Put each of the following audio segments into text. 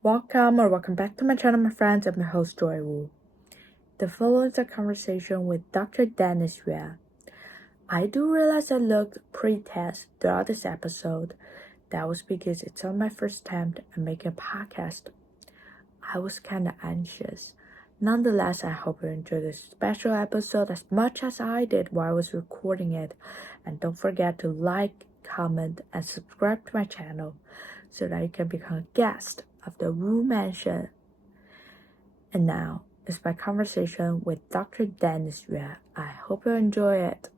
Welcome back to my channel, my friends. I'm your host, Joy Wu. The following is a conversation with Dr. Dennis Yue. I do realize I looked pretty tense throughout this episode. That was because it's on my first attempt at making a podcast. I was kinda anxious. Nonetheless, I hope you enjoyed this special episode as much as I did while I was recording it. And don't forget to like, comment, and subscribe to my channel so that you can become a guest of the Wu Mansion. And now is my conversation with Dr. Dennis Yue. I hope you enjoy it.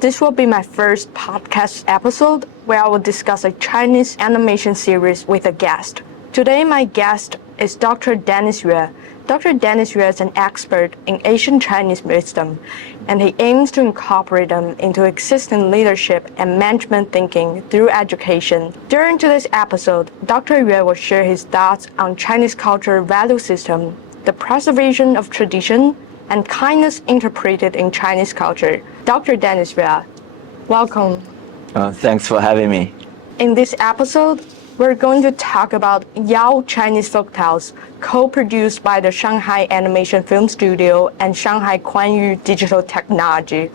This will be my first podcast episode where I will discuss a Chinese animation series with a guest. Today, my guest is Dr. Dennis Yue. Dr. Dennis Yue is an expert in ancient Chinese wisdom, and he aims to incorporate them into existing leadership and management thinking through education. During today's episode, Dr. Yue will share his thoughts on Chinese culture value system, the preservation of tradition, and kindness interpreted in Chinese culture. Dr. Dennis Yue, welcome. Thanks for having me. In this episode, we're going to talk about Yao-Chinese Folktales, co-produced by the Shanghai Animation Film Studio and Shanghai Kuanyu Digital Technology.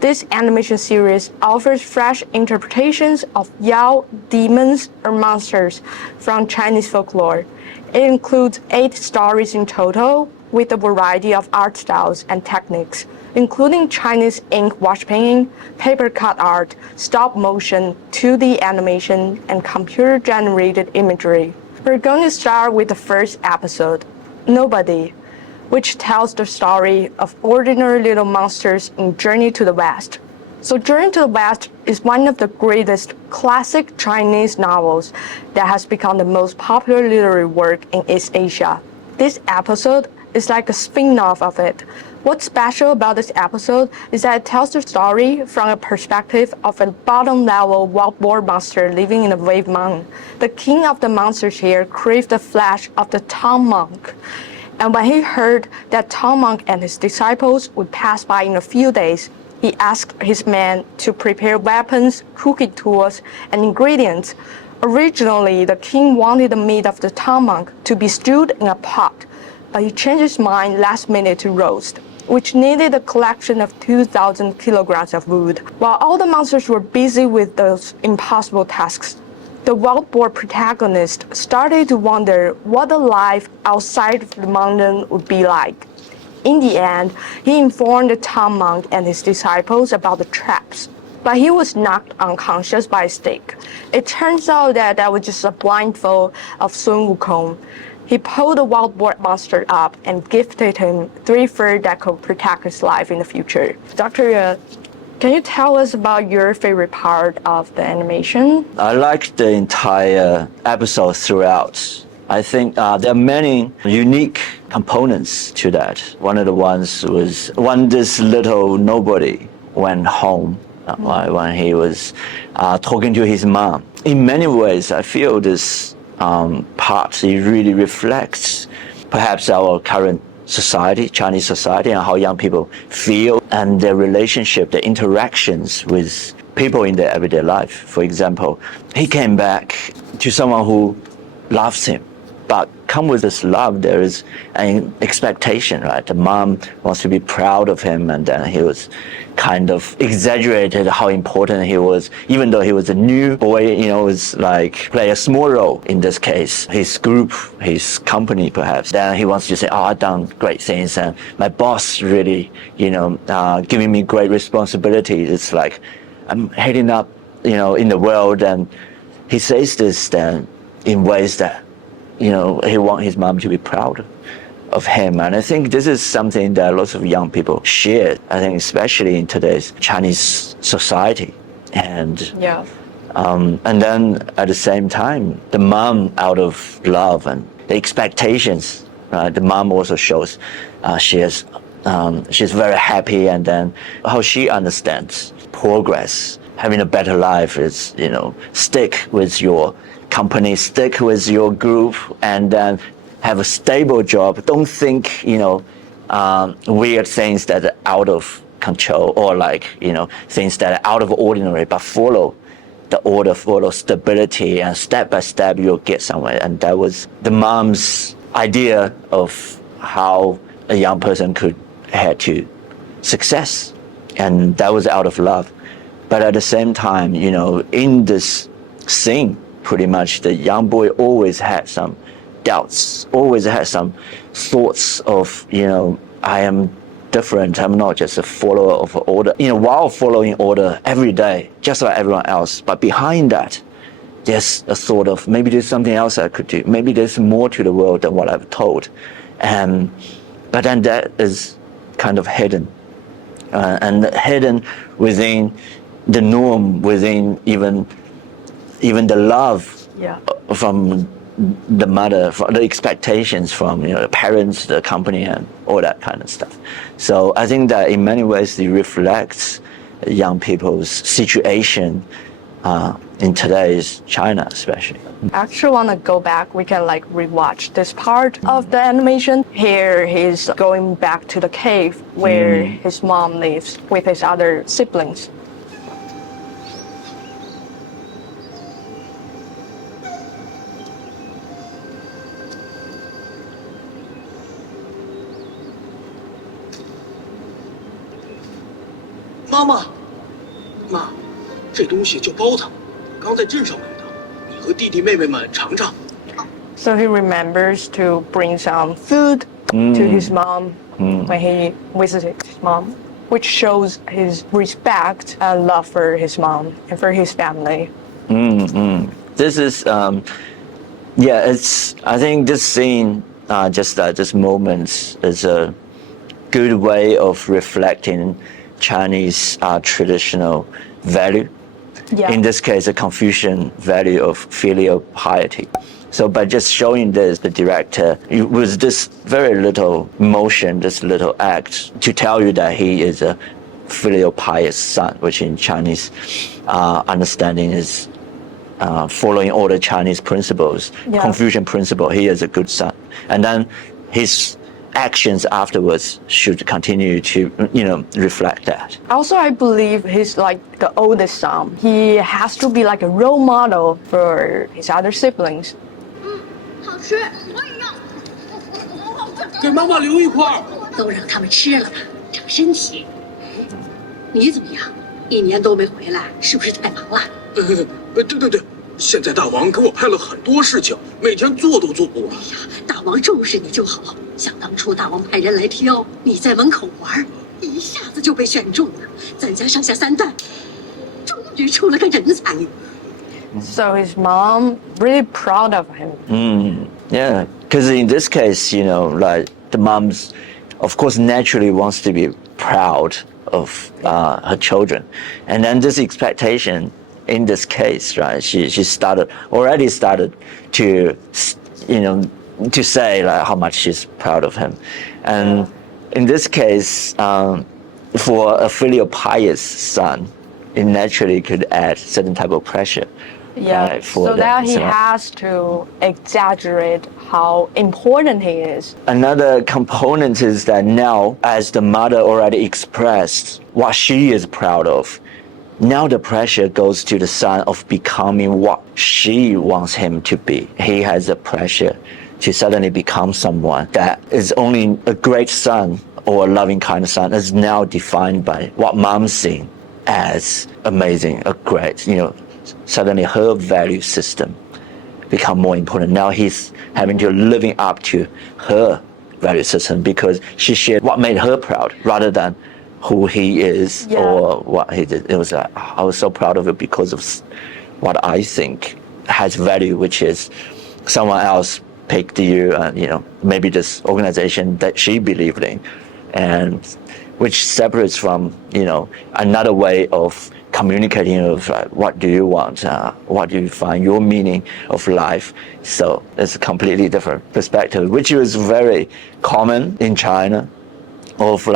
This animation series offers fresh interpretations of Yao, demons or monsters, from Chinese folklore. It includes 8 stories in total, with a variety of art styles and techniques, including Chinese ink wash painting, paper cut art, stop motion, 2D animation, and computer-generated imagery. We're going to start with the first episode, Nobody, which tells the story of ordinary little monsters in Journey to the West. So Journey to the West is one of the greatest classic Chinese novels that has become the most popular literary work in East Asia. This episode is like a spin-off of it. What's special about this episode is that it tells the story from a perspective of a bottom-level wild-boar monster living in a wave mountain. The king of the monsters here craved the flesh of the town monk. And when he heard that town monk and his disciples would pass by in a few days, he asked his men to prepare weapons, cooking tools, and ingredients. Originally, the king wanted the meat of the town monk to be stewed in a pot, but he changed his mind last minute to roast, which needed a collection of 2,000 kilograms of wood. While all the monsters were busy with those impossible tasks, the wild boar protagonist started to wonder what the life outside of the mountain would be like. In the end, he informed the town monk and his disciples about the traps, but he was knocked unconscious by a stick. It turns out that was just a blindfold of Sun Wukong. He pulled the wild boar monster up and gifted him 3 fur that could protect his life in the future. Dr. Yue, can you tell us about your favorite part of the animation? I liked the entire episode throughout. I think there are many unique components to that. One of the ones was when this little nobody went home, when he was talking to his mom. In many ways, I feel this part, it really reflects perhaps our current society, Chinese society, and how young people feel and their relationship, their interactions with people in their everyday life. For example, he came back to someone who loves him, but come with this love, there is an expectation, right? The mom wants to be proud of him, and then he was kind of exaggerated how important he was, even though he was a new boy, was like play a small role in this case. His group, his company perhaps. Then he wants to say, I've done great things, and my boss really, giving me great responsibility. It's like I'm heading up, in the world, and he says this then in ways that, he wants his mom to be proud of him. And I think this is something that lots of young people share, I think, especially in today's Chinese society. And then at the same time, the mom, out of love and the expectations, the mom also shows she's very happy, and then how she understands progress. Having a better life is, stick with your company, stick with your group, and then have a stable job. Don't think, weird things that are out of control, or things that are out of ordinary, but follow the order follows stability, and step by step you'll get somewhere. And that was the mom's idea of how a young person could head to success, and that was out of love. But at the same time, in this scene, pretty much the young boy always had some doubts, always had some thoughts of, I am different. I'm not just a follower of order. While following order every day, just like everyone else, but behind that, there's a thought of maybe there's something else I could do. Maybe there's more to the world than what I've told. But then that is kind of hidden, and hidden within the norm, within even the love from the mother, from the expectations from the parents, the company, and all that kind of stuff. So I think that in many ways it reflects young people's situation in today's China, especially. I actually want to go back. We can rewatch this part of the animation. Here he's going back to the cave where his mom lives with his other siblings.妈，这东西叫煲汤，刚在镇上买的，你和弟弟妹妹们尝尝。So he remembers to bring some food to his mom when he visits his mom, which shows his respect and love for his mom and for his family. This is, I think this scene, this moment is a good way of reflecting Chinese traditional value. Yeah. In this case, a Confucian value of filial piety. So by just showing this, the director, with this very little motion, this little act, to tell you that he is a filial pious son, which in Chinese understanding is following all the Chinese principles, Confucian principle. He is a good son. And then his actions afterwards should continue to, reflect that. Also, I believe he's the oldest son. He has to be a role model for his other siblings. 好吃，我也要。给妈妈留一块。都让他们吃了吧，长身体。你怎么样？一年都没回来，是不是太忙了？对，现在大王给我派了很多事情，每天做都做不完。哎呀，大王重视你就好。想当初大王派人来挑，你在门口玩，一下子就被选中了，咱家上下3代，终于出了个人才。So his mom really proud of him. Yeah, because in this case, the mom's, of course, naturally wants to be proud of her children, and then this expectation, in this case, right? She already started to, to say how much she's proud of him, and in this case, for a filial pious son, it naturally could add certain type of pressure. Yeah, so that he has to exaggerate how important he is. Another component is that now, as the mother already expressed what she is proud of, now the pressure goes to the son of becoming what she wants him to be. He has a pressure to suddenly become someone that is only a great son or a loving kind of son is now defined by what mom's seen as amazing, a great, suddenly her value system become more important. Now he's having to living up to her value system because she shared what made her proud rather than who he is or what he did. It was I was so proud of it because of what I think has value, which is someone else picked you and maybe this organization that she believed in, and which separates from another way of communicating of what do you want, what do you find your meaning of life. So it's a completely different perspective, which is very common in China, of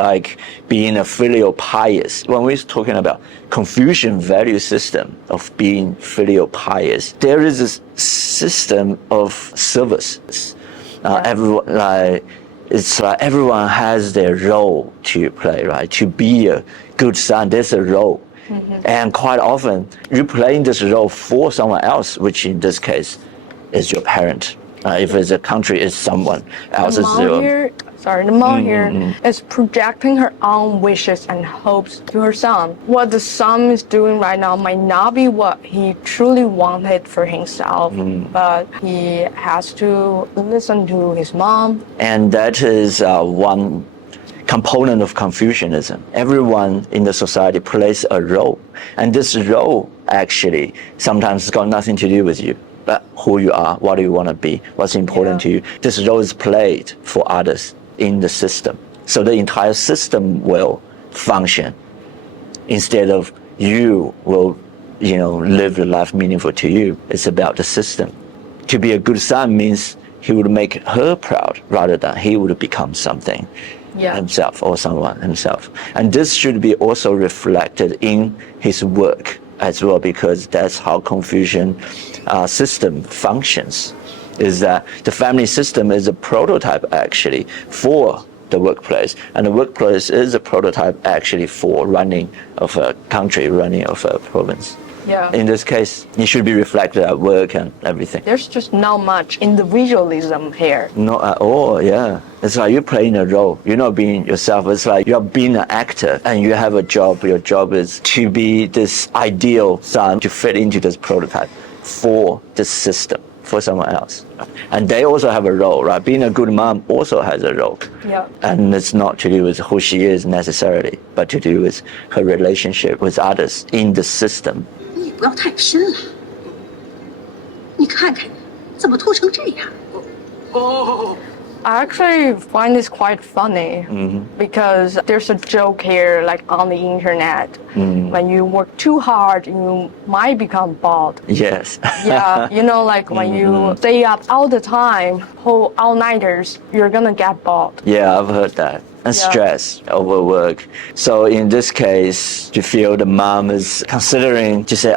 being a filial pious. When we're talking about Confucian value system of being filial pious, there is a system of service. Everyone, it's everyone has their role to play, right? To be a good son, there's a role. And quite often, you're playing this role for someone else, which in this case is your parent. If it's a country, it's someone else. The mom here is projecting her own wishes and hopes to her son. What the son is doing right now might not be what he truly wanted for himself, but he has to listen to his mom. And that is one component of Confucianism. Everyone in the society plays a role. And this role actually sometimes has got nothing to do with you, but who you are, what do you want to be, what's important to you. This role is played for others in the system. So the entire system will function instead of you will, live the life meaningful to you. It's about the system. To be a good son means he would make her proud rather than he would become something himself or someone himself. And this should be also reflected in his work as well, because that's how Confucian system functions, is that the family system is a prototype actually for the workplace, and the workplace is a prototype actually for running of a country, running of a province. Yeah. In this case, it should be reflected at work and everything. There's just not much individualism here. Not at all, yeah. It's like you're playing a role. You're not being yourself. It's like you're being an actor and you have a job. Your job is to be this ideal son, to fit into this prototype for the system, for someone else. And they also have a role, right? Being a good mom also has a role. Yeah. And it's not to do with who she is necessarily, but to do with her relationship with others in the system. 你不要太深了，你看看你怎么秃成这样。I actually find this quite funny because there's a joke here, like on the internet. When you work too hard, you might become bald. Yes. Yeah, like when you stay up all the time, whole all-nighters, you're gonna get bald. Yeah, I've heard that. And stress, overwork. So in this case, you feel the mom is considering to say,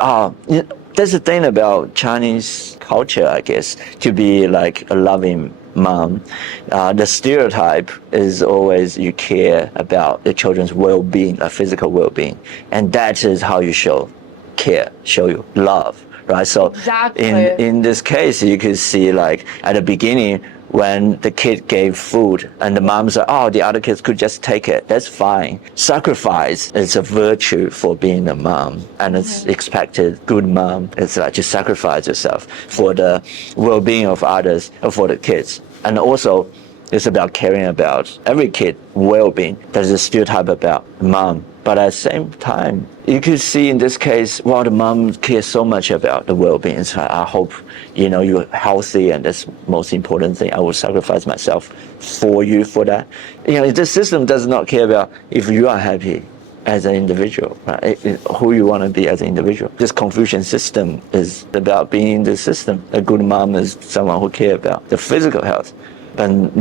there's a thing about Chinese culture, I guess, to be like a loving mom. The stereotype is always you care about the children's well-being, physical well-being. And that is how you show care, show your love, right? So exactly. in this case, you could see like at the beginning, when the kid gave food and the mom said, the other kids could just take it. That's fine. Sacrifice is a virtue for being a mom, and it's expected. Good mom is like to sacrifice yourself for the well-being of others, or for the kids. And also, it's about caring about every kid well-being. There's a stereotype about mom. But at the same time, you could see in this case, the mom cares so much about the well-being. So I hope, you're healthy, and that's the most important thing. I will sacrifice myself for you for that. The system does not care about if you are happy as an individual, right? Who you want to be as an individual. This Confucian system is about being the system. A good mom is someone who cares about the physical health. And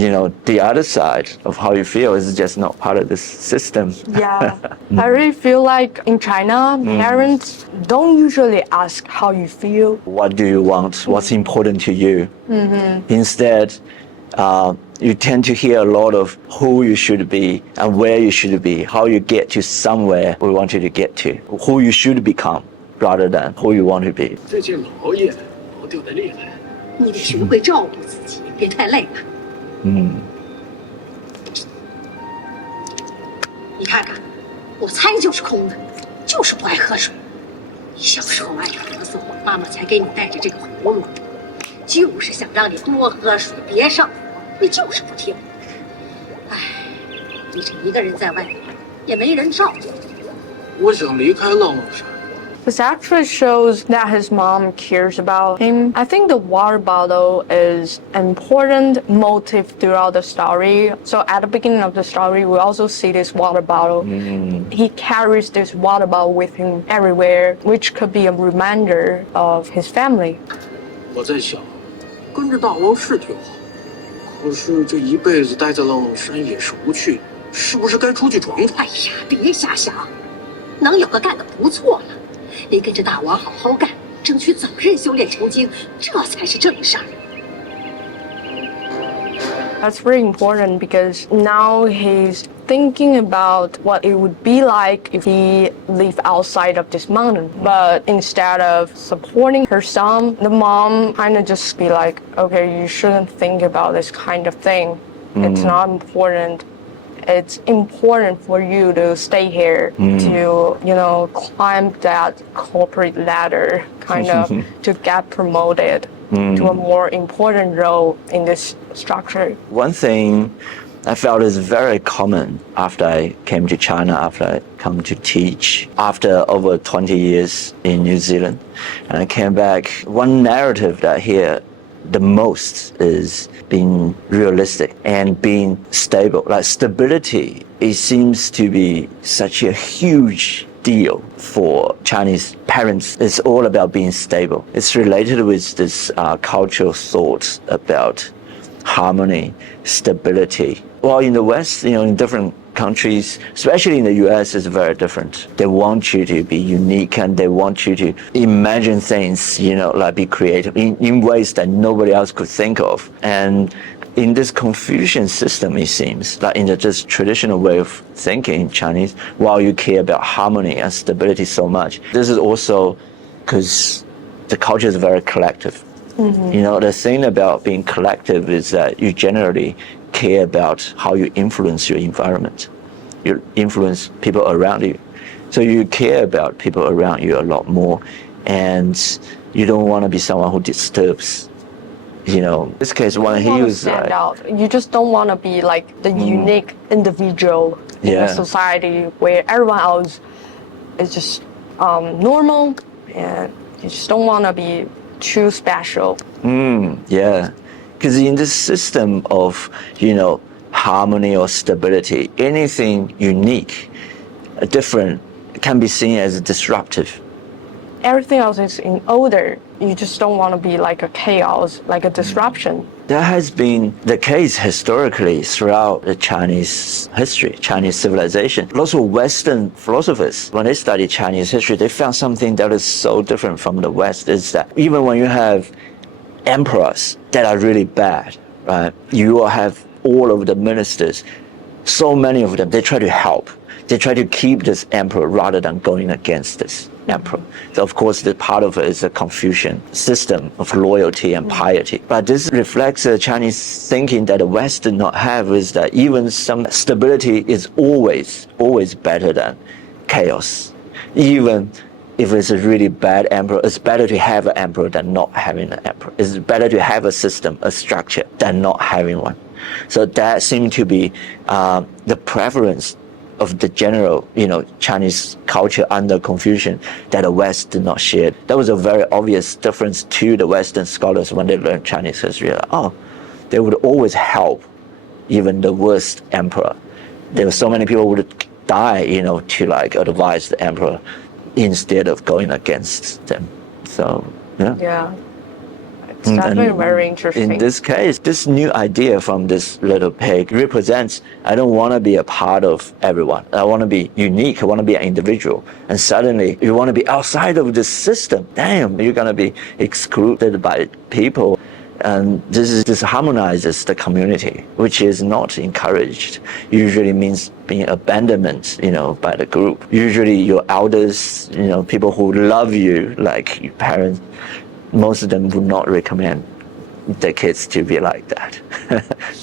the other side of how you feel is just not part of this system. Yeah, I really feel like in China, parents don't usually ask how you feel. What do you want? What's important to you? Instead, you tend to hear a lot of who you should be and where you should be, how you get to somewhere we want you to get to, who you should become rather than who you want to be. 最近熬夜，熬掉的厉害。你得学会照顾自己，别太累了。你看看，我猜就是空的，就是不爱喝水。你小时候爱咳嗽，妈妈才给你带着这个葫芦，就是想让你多喝水，别上火。你就是不听。唉，你这一个人在外面，也没人照顾。我想离开浪浪山。This actually shows that his mom cares about him. I think the water bottle is an important motive throughout the story. So at the beginning of the story, we also see this water bottle. He carries this water bottle with him everywhere, which could be a reminder of his family. 我在想，跟着大王是挺好，可是这一辈子待在浪浪山也是无趣，是不是该出去闯闯？哎呀，别瞎想，能有个干得不错了。得跟着大王好好干，争取早日修炼成精，这才是正事儿。That's very important because now he's thinking about what it would be like if he lived outside of this mountain. But instead of supporting her son, the mom kind of just be like, okay, you shouldn't think about this kind of thing. It's not important. It's important for you to stay here to, climb that corporate ladder, kind of to get promoted to a more important role in this structure. One thing I felt is very common after I came to China, after I come to teach, after over 20 years in New Zealand, and I came back, one narrative that I hear the most is being realistic and being stable. Like stability, it seems to be such a huge deal for Chinese parents. It's all about being stable. It's related with this cultural thought about harmony, stability. Well, in the West, in different countries, especially in the US, it's very different. They want you to be unique and they want you to imagine things, like be creative in ways that nobody else could think of. And in this Confucian system, it seems, like in this traditional way of thinking in Chinese, while you care about harmony and stability so much, this is also because the culture is very collective. The thing about being collective is that you generally care about how you influence your environment. You influence people around you. So you care about people around you a lot more, and you don't want to be someone who disturbs. In this case, when he was stand out. You just don't want to be like the unique individual in a society where everyone else is just normal, and you just don't want to be too special. Yeah, because in this system of harmony or stability, anything unique, different, can be seen as disruptive. Everything else is in order. You just don't want to be like a chaos, like a disruption. That has been the case historically throughout the Chinese history, Chinese civilization. Lots of Western philosophers, when they study Chinese history, they found something that is so different from the West, is that even when you have emperors that are really bad, right, you will have all of the ministers, so many of them, they try to help. They try to keep this emperor rather than going against this emperor. So of course, the part of it is a Confucian system of loyalty and piety. But this reflects a Chinese thinking that the West did not have, is that even some stability is always better than chaos. Even if it's a really bad emperor, it's better to have an emperor than not having an emperor. It's better to have a system, a structure, than not having one. So that seemed to be the preference of the general, Chinese culture under Confucian that the West did not share. That was a very obvious difference to the Western scholars when they learned Chinese history. They would always help even the worst emperor. There were so many people who would die, to advise the emperor instead of going against them. So, Yeah. It's definitely very interesting. In this case, this new idea from this little pig represents, I don't want to be a part of everyone. I want to be unique. I want to be an individual. And suddenly, you want to be outside of this system. Damn, you're going to be excluded by people. And this harmonizes the community, which is not encouraged. Usually means being abandonment, by the group. Usually your elders, people who love you, like your parents, most of them would not recommend their kids to be like that,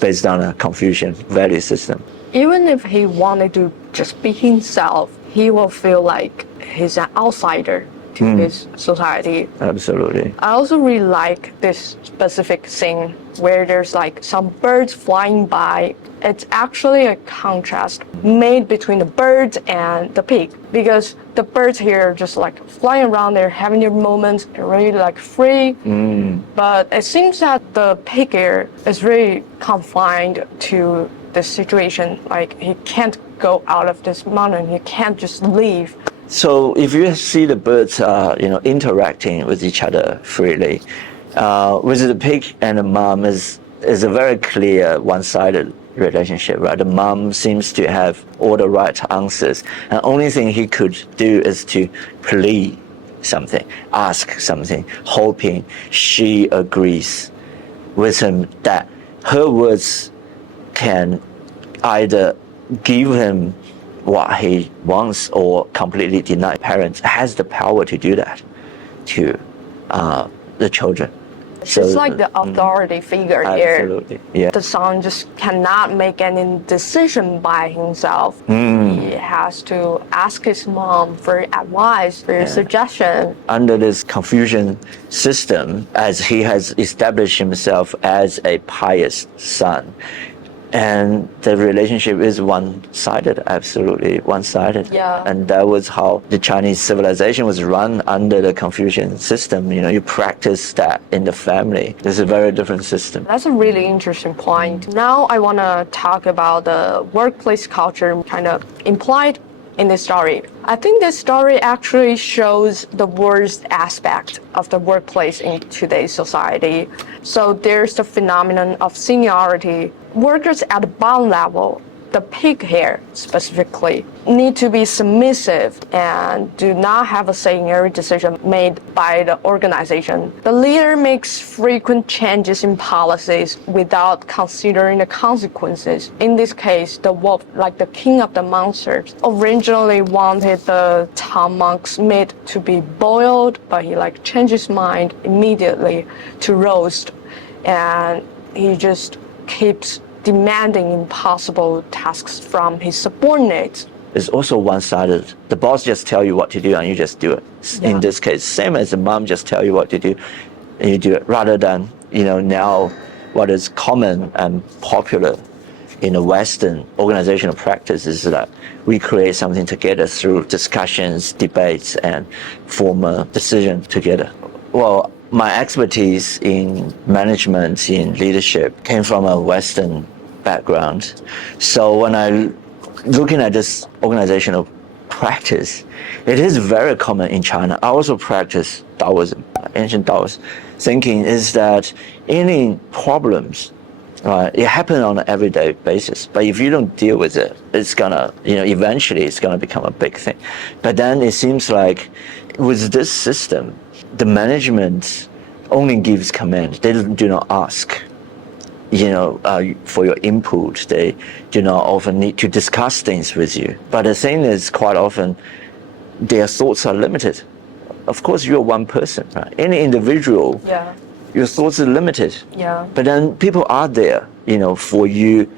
based on a Confucian value system. Even if he wanted to just be himself, he will feel like he's an outsider to his society. Absolutely. I also really like this specific scene where there's like some birds flying by. It's actually a contrast made between the birds and the pig, because the birds here are just like flying around, they're having their moments, they're really like free. But it seems that the pig here is really confined to this situation. Like he can't go out of this mountain, he can't just leave. So if you see the birds, interacting with each other freely, with the pig and the mom is a very clear one-sided relationship, right? The mom seems to have all the right answers, and only thing he could do is to plead something, ask something, hoping she agrees with him that her words can either give him what he wants or completely deny. Parents has the power to do that to the children. It's just like the authority figure here. Absolutely, yeah. The son just cannot make any decision by himself. He has to ask his mom for advice, for suggestion. Under this Confucian system, as he has established himself as a pious son, and the relationship is one-sided, absolutely one-sided. Yeah. And that was how the Chinese civilization was run under the Confucian system. You practice that in the family. It's a very different system. That's a really interesting point. Now I want to talk about the workplace culture kind of implied in this story. I think this story actually shows the worst aspect of the workplace in today's society. So there's the phenomenon of seniority. Workers at the bottom level, the pig hair specifically, need to be submissive and do not have a say in every decision made by the organization. The leader makes frequent changes in policies without considering the consequences. In this case, the wolf, like the king of the monsters, originally wanted the Tang monk's meat to be boiled, but he changed his mind immediately to roast, and he just keeps demanding impossible tasks from his subordinates. It's also one-sided. The boss just tell you what to do and you just do it. Yeah. In this case, same as the mom just tell you what to do and you do it, rather than, now what is common and popular in the Western organizational practice is that we create something together through discussions, debates, and form a decision together. Well, my expertise in management, in leadership, came from a Western background. So when I looking at this organizational practice, it is very common in China. I also practice Taoism, ancient Taoist thinking is that any problems, it happens on an everyday basis. But if you don't deal with it, it's gonna, eventually it's gonna become a big thing. But then it seems like with this system, the management only gives command. They do not ask, for your input. They do not often need to discuss things with you. But the thing is, quite often, their thoughts are limited. Of course, you're one person, right? Any individual, your thoughts are limited. Yeah. But then people are there, for you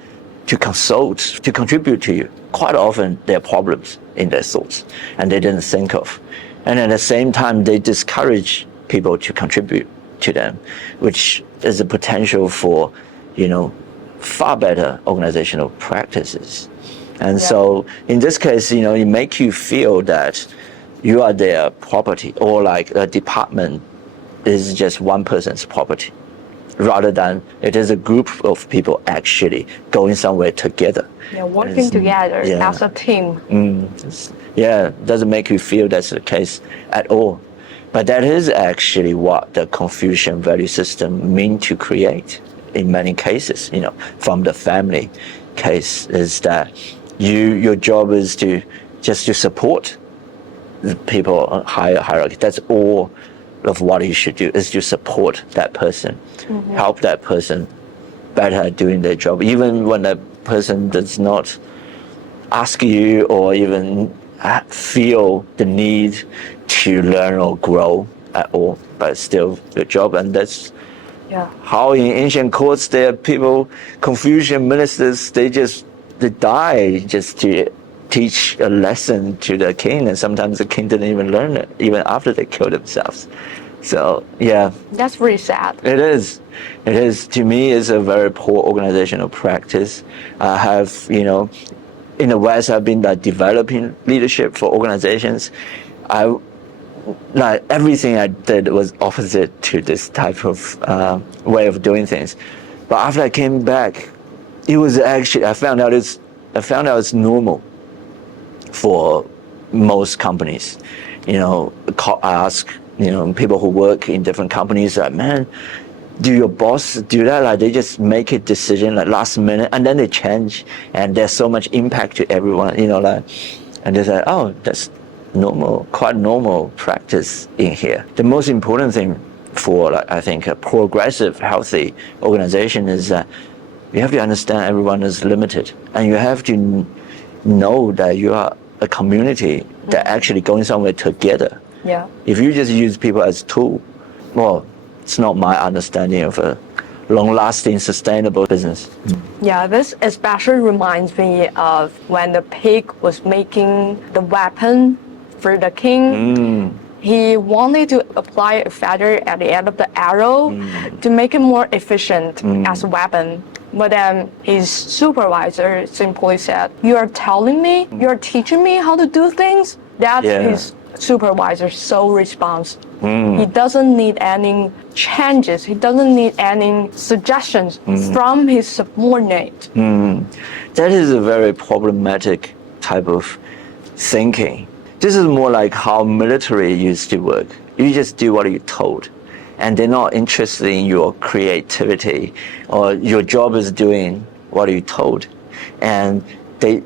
to consult, to contribute to you. Quite often, there are problems in their thoughts, and they didn't think of. And at the same time, they discourage people to contribute to them, which is a potential for, far better organizational practices. And so in this case, it makes you feel that you are their property, or like a department is just one person's property, rather than it is a group of people actually going somewhere together. Yeah, working together as a team. Doesn't make you feel that's the case at all. But that is actually what the Confucian value system means to create in many cases, from the family case, is that your job is to support the people on higher hierarchy. That's all of what you should do, is to support that person, help that person better at doing their job, even when that person does not ask you or even feel the need to learn or grow at all, but still your job. And that's how in ancient courts there are people, Confucian ministers, they die just to teach a lesson to the king, and sometimes the king didn't even learn it, even after they killed themselves. So that's really sad. It is. To me, it's a very poor organizational practice. I have, in the West, I've been developing leadership for organizations. Everything I did was opposite to this type of way of doing things. But after I came back, it was actually, I found out it's normal for most companies. I ask, people who work in different companies, man, do your boss do that? They just make a decision last minute, and then they change, and there's so much impact to everyone, and they say, oh, that's normal, quite normal practice in here. The most important thing for, I think, a progressive, healthy organization is that You have to understand everyone is limited, and you have to know that you are a community that actually going somewhere together. Yeah. If you just use people as tool, well, it's not my understanding of a long-lasting, sustainable business. Yeah, this especially reminds me of when the pig was making the weapon for the king. He wanted to apply a feather at the end of the arrow to make it more efficient as a weapon. But then his supervisor simply said, "You are telling me, you're teaching me how to do things?" That's his supervisor's sole response. He doesn't need any changes. He doesn't need any suggestions from his subordinate. That is a very problematic type of thinking. This is more like how military used to work. You just do what you're told, and they're not interested in your creativity, or your job is doing what you're told, and they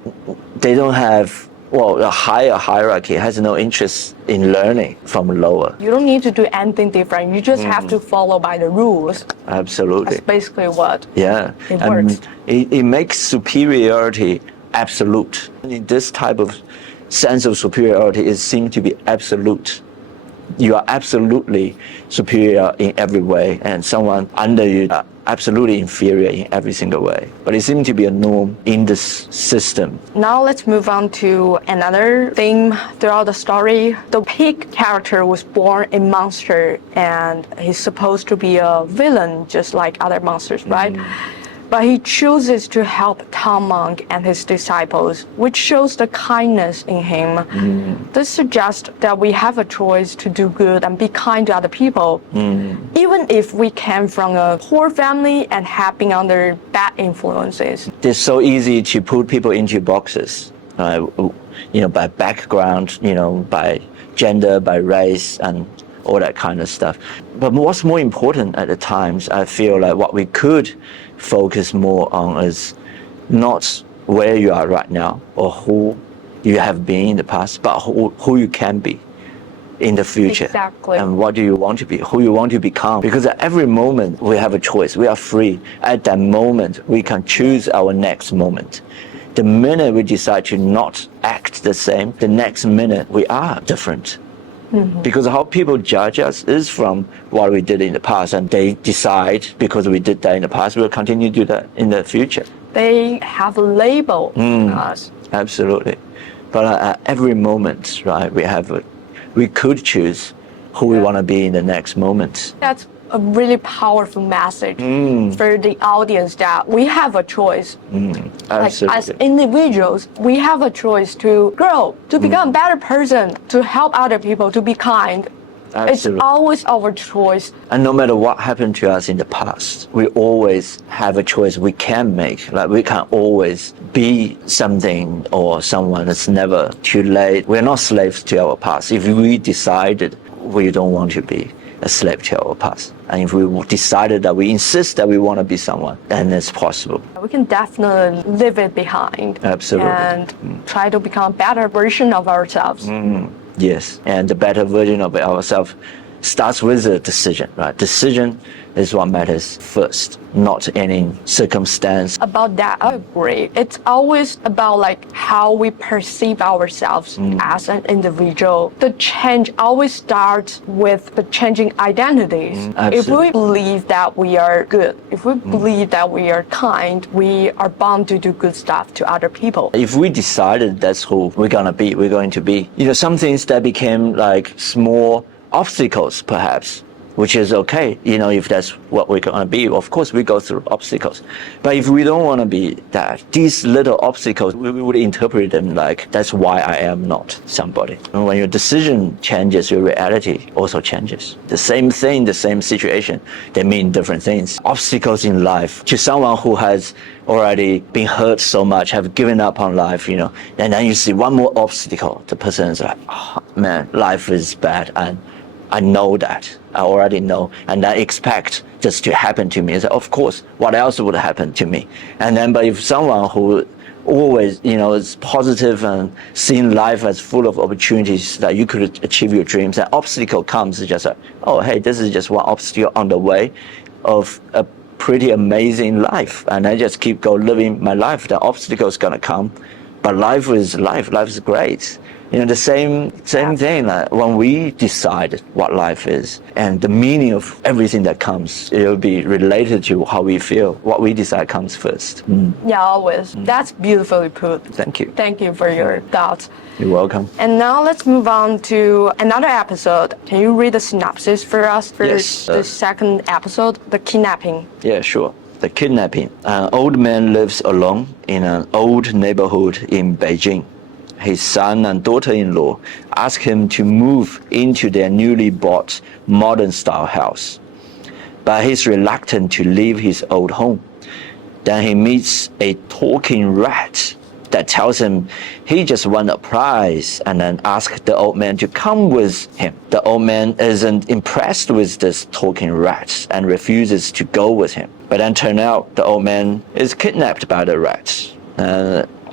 don't have, well, a higher hierarchy has no interest in learning from lower. You don't need to do anything different. You just have to follow by the rules. Absolutely. That's basically what It works. It makes superiority absolute. In this type of sense of superiority, it seems to be absolute. You are absolutely superior in every way, and someone under you are absolutely inferior in every single way. But it seems to be a norm in this system. Now let's move on to another theme throughout the story. The pig character was born a monster, and he's supposed to be a villain just like other monsters, right? But he chooses to help Tom Monk and his disciples, which shows the kindness in him. This suggests that we have a choice to do good and be kind to other people, even if we came from a poor family and have been under bad influences. It's so easy to put people into boxes, by background, by gender, by race, and all that kind of stuff. But what's more important at the times, I feel like what we could focus more on is not where you are right now or who you have been in the past, but who you can be in the future. Exactly. And what do you want to be, who you want to become. Because at every moment we have a choice. We are free. At that moment, we can choose our next moment. The minute we decide to not act the same, the next minute we are different. Because how people judge us is from what we did in the past, and they decide because we did that in the past, we'll continue to do that in the future. They have a label on us. Absolutely. But at every moment, right, we could choose who we want to be in the next moment. That's a really powerful message for the audience, that we have a choice. Like, as individuals, we have a choice to grow, to become a better person, to help other people, to be kind. Absolutely. It's always our choice. And no matter what happened to us in the past, we always have a choice we can make. Like, we can always be something or someone. It's never too late. We're not slaves to our past. If we decided we don't want to be a slave to our past, and if we decided that we insist that we want to be someone, then it's possible. We can definitely leave it behind. Absolutely. And try to become a better version of ourselves. Yes, and the better version of ourselves starts with a decision, right? Decision is what matters first, not any circumstance. About that, I agree. It's always about how we perceive ourselves as an individual. The change always starts with the changing identities. If we believe that we are good, if we believe that we are kind, we are bound to do good stuff to other people. If we decided that's who we're going to be. Some things that became like small obstacles, perhaps, which is okay, if that's what we're going to be. Of course, we go through obstacles. But if we don't want to be that, these little obstacles, we would interpret them like, that's why I am not somebody. And when your decision changes, your reality also changes. The same thing, the same situation, they mean different things. Obstacles in life, to someone who has already been hurt so much, have given up on life, and then you see one more obstacle, the person is like, oh, man, life is bad, and I know that. I already know, and I expect this to happen to me. So of course, what else would happen to me? And then, but if someone who always, is positive and seeing life as full of opportunities that you could achieve your dreams, an obstacle comes, it's just like, oh, hey, this is just one obstacle on the way of a pretty amazing life, and I just keep living my life. The obstacle's gonna come, but life is life. Life is great. The same thing. Like when we decide what life is and the meaning of everything that comes, it will be related to how we feel. What we decide comes first. Yeah, always. That's beautifully put. Thank you. Thank you for your thoughts. You're welcome. And now let's move on to another episode. Can you read the synopsis for us for Yes, the second episode, The Kidnapping? Yeah, sure. The Kidnapping. An old man lives alone in an old neighborhood in Beijing. His son and daughter-in-law ask him to move into their newly bought modern-style house. But he's reluctant to leave his old home. Then he meets a talking rat that tells him he just won a prize, and then asks the old man to come with him. The old man isn't impressed with this talking rat and refuses to go with him. But then turns out the old man is kidnapped by the rat.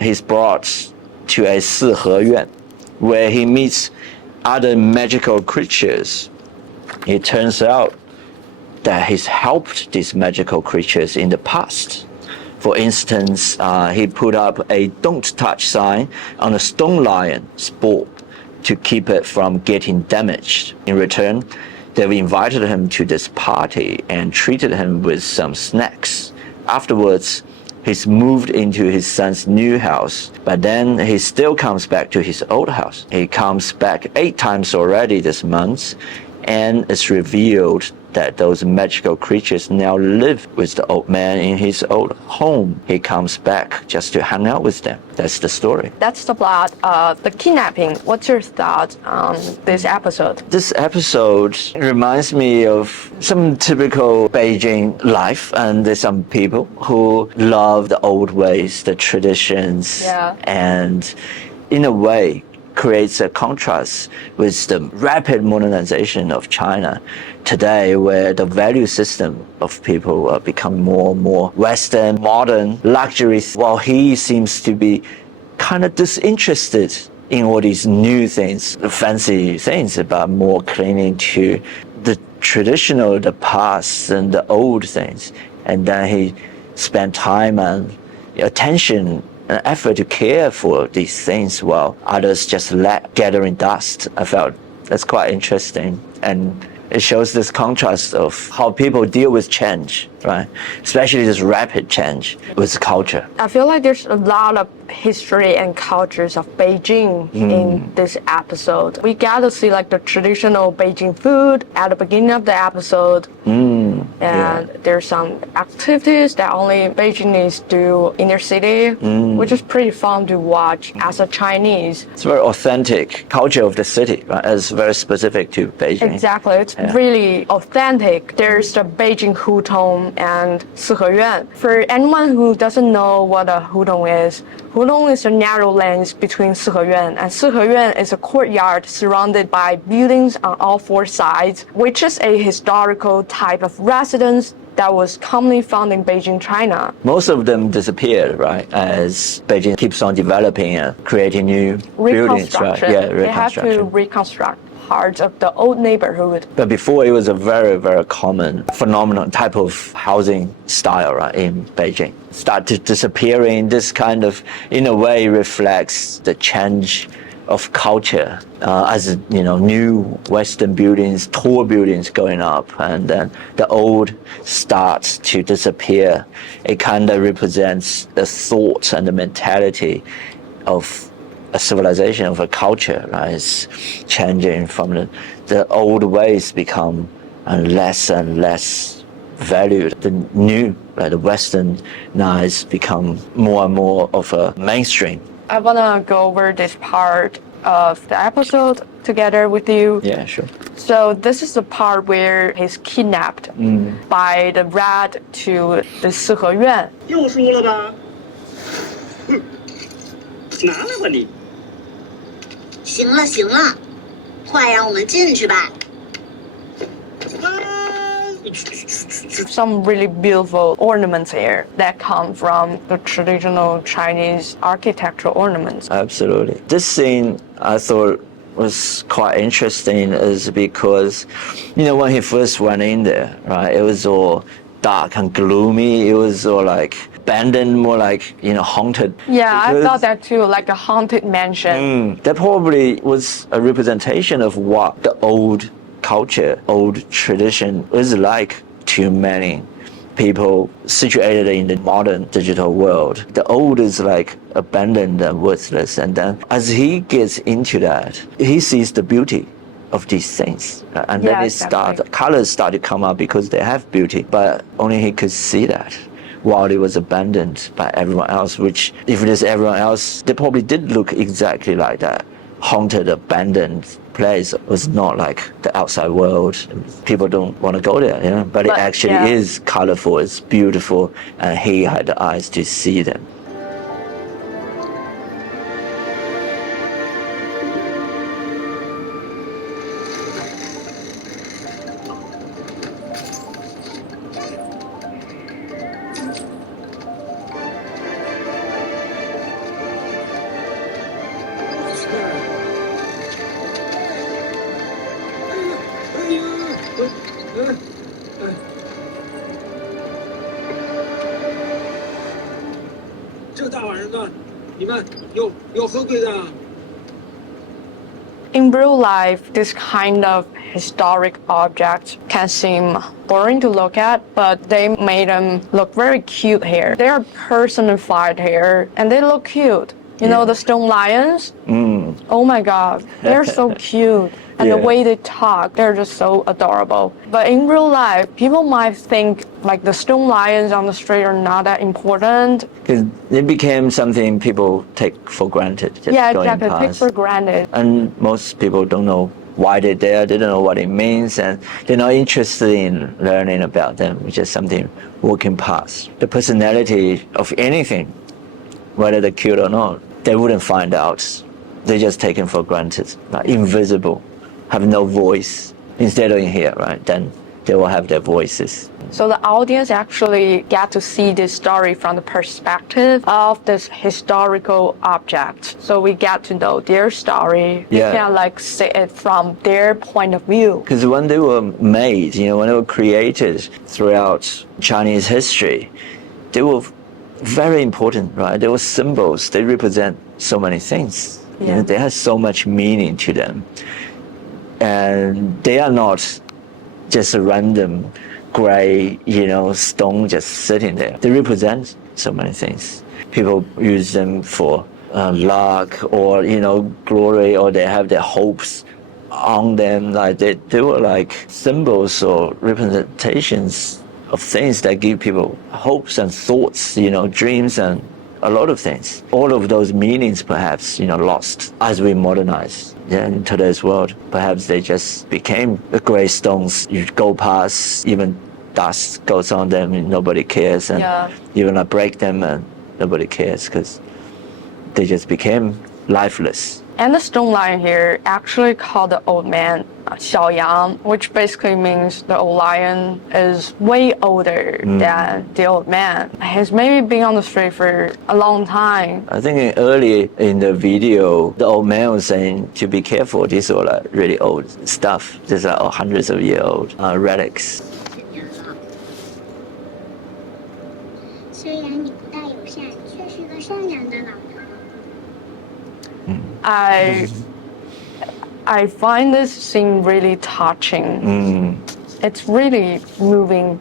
He's brought to a 四合院 where he meets other magical creatures. It turns out that he's helped these magical creatures in the past. For instance, he put up a don't touch sign on a stone lion spoor to keep it from getting damaged. In return, they've invited him to this party and treated him with some snacks. Afterwards, he's moved into his son's new house, but then he still comes back to his old house. He comes back 8 times already this month, and it's revealed that those magical creatures now live with the old man in his old home. He comes back just to hang out with them. That's the story. That's the plot of The Kidnapping. What's your thoughts on this episode? This episode reminds me of some typical Beijing life, and there's some people who love the old ways, the traditions, and in a way creates a contrast with the rapid modernization of China today, where the value system of people become more and more Western, modern, luxury, while he seems to be kind of disinterested in all these new things, fancy things, but more clinging to the traditional, the past, and the old things. And then he spent time and attention and effort to care for these things while others just let gathering dust. I felt that's quite interesting, and it shows this contrast of how people deal with change, right? Especially this rapid change with culture. I feel like there's a lot of history and cultures of Beijing in this episode. We got to see like the traditional Beijing food at the beginning of the episode. And there's some activities that only Beijingese do in their city, which is pretty fun to watch as a Chinese. It's very authentic culture of the city, right? It's very specific to Beijing. Exactly, it's really authentic. There's the Beijing Hutong and 四合院. For anyone who doesn't know what a hutong is a narrow lanes between 四合院, and 四合院is a courtyard surrounded by buildings on all 4 sides, which is a historical type of residence that was commonly found in Beijing, China. Most of them disappeared, right? As Beijing keeps on developing and creating new buildings, right? Yeah, They have to reconstruct parts of the old neighborhood. But before, it was a very, very common phenomenon, type of housing style, right, in Beijing. Started disappearing. This kind of, in a way, reflects the change of culture as new Western buildings, tall buildings going up, and then the old starts to disappear. It kind of represents the thoughts and the mentality of a civilization, of a culture, right? It's changing from the old ways become less and less valued. The new, like the Westernized, become more and more of a mainstream. I want to go over this part of the episode together with you. Yeah, sure. So this is the part where he's kidnapped by the rat to the 四合院. 又输了吧？哼，拿来吧你！行了行了，快让我们进去吧。Some really beautiful ornaments here that come from the traditional Chinese architectural ornaments. Absolutely. This scene I thought was quite interesting is because, when he first went in there, right, it was all dark and gloomy. It was all like abandoned, more like, haunted. Yeah, I Because- thought that too, like a haunted mansion. That probably was a representation of what the old culture, old tradition is like to many people situated in the modern digital world. The old is like abandoned and worthless. And then as he gets into that, he sees the beauty of these things. And then Yeah, colors start to come up because they have beauty, but only he could see that. While it was abandoned by everyone else, which if it is everyone else, they probably did look exactly like that. Haunted, abandoned place was not like the outside world. People don't want to go there, but it actually yeah. is colorful, it's beautiful, and he had the eyes to see them. In real life, this kind of historic objects can seem boring to look at, but they made them look very cute here. They are personified here, and they look cute. You know, the stone lions? Oh my God, they're so cute. And the Yeah. way they talk, they're just so adorable. But in real life, people might think like the stone lions on the street are not that important. Because it became something people take for granted, just Yeah, going exactly. Take past. for granted. And most people don't know why they're there, they don't know what it means, and they're not interested in learning about them. It's just something walking past. The personality of anything, whether they're cute or not, they wouldn't find out. They're just taken for granted, like invisible, have no voice. Instead of in here, right, then they will have their voices. So the audience actually get to see this story from the perspective of this historical object. So we get to know their story. We Yeah. can like see it from their point of view. Because when they were made, when they were created throughout Chinese history, they were very important, right? They were symbols. They represent so many things. Yeah. They had so much meaning to them. And they are not just a random gray, stone just sitting there. They represent so many things. People use them for luck or, glory, or they have their hopes on them. Like they were like symbols or representations of things that give people hopes and thoughts, dreams and a lot of things. All of those meanings perhaps, lost as we modernize in today's world. Perhaps they just became the gray stones. You go past, even dust goes on them and nobody cares. And even I break them and nobody cares because they just became lifeless. And the stone lion here actually called the old man Xiaoyang, which basically means the old lion is way older than the old man. He's maybe been on the street for a long time. I think early in the video, the old man was saying to be careful. These are like really old stuff. These are hundreds of year old relics. 虽然你不大友善，却是个善良的老头。 I find this scene really touching. It's really moving.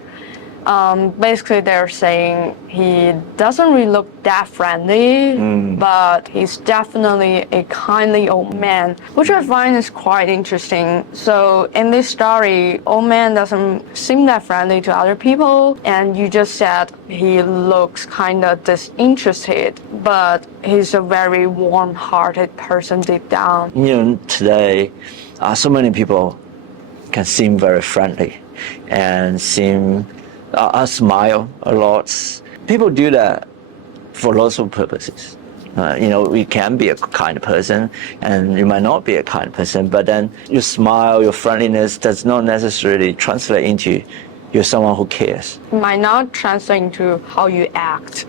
Basically, they're saying he doesn't really look that friendly, but he's definitely a kindly old man, which I find is quite interesting. So in this story, old man doesn't seem that friendly to other people, and you just said he looks kind of disinterested, but he's a very warm-hearted person deep down. Today, so many people can seem very friendly and seem smile a lot. People do that for lots of purposes. We can be a kind person and you might not be a kind person, but then your smile, your friendliness does not necessarily translate into you're someone who cares. Might not translate into how you act,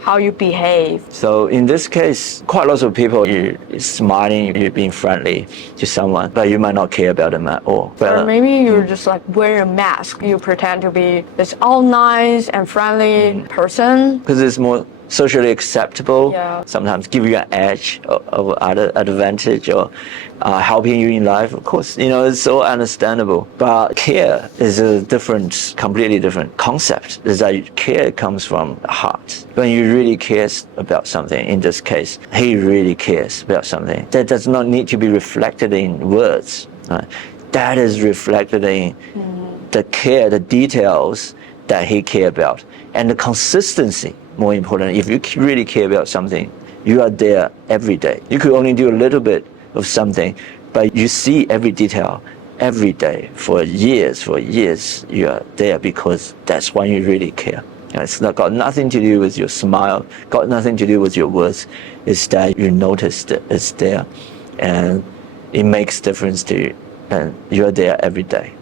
how you behave. So in this case, quite lots of people, you're smiling, you're being friendly to someone, but you might not care about them at all. Or maybe you're just like wear a mask. You pretend to be this all nice and friendly person. because it's more socially acceptable, Yeah. sometimes give you an edge or other advantage or helping you in life. Of course, it's so understandable. But care is a completely different concept. Is that care comes from the heart. When you really cares about something, in this case, he really cares about something. That does not need to be reflected in words. Right? That is reflected in the care, the details that he cares about, and the consistency. More important, if you really care about something, you are there every day. You could only do a little bit of something, but you see every detail every day for years. You are there because that's when you really care. It's not got nothing to do with your smile, got nothing to do with your words. It's that you notice that it's there, and it makes difference to you, and you're there every day.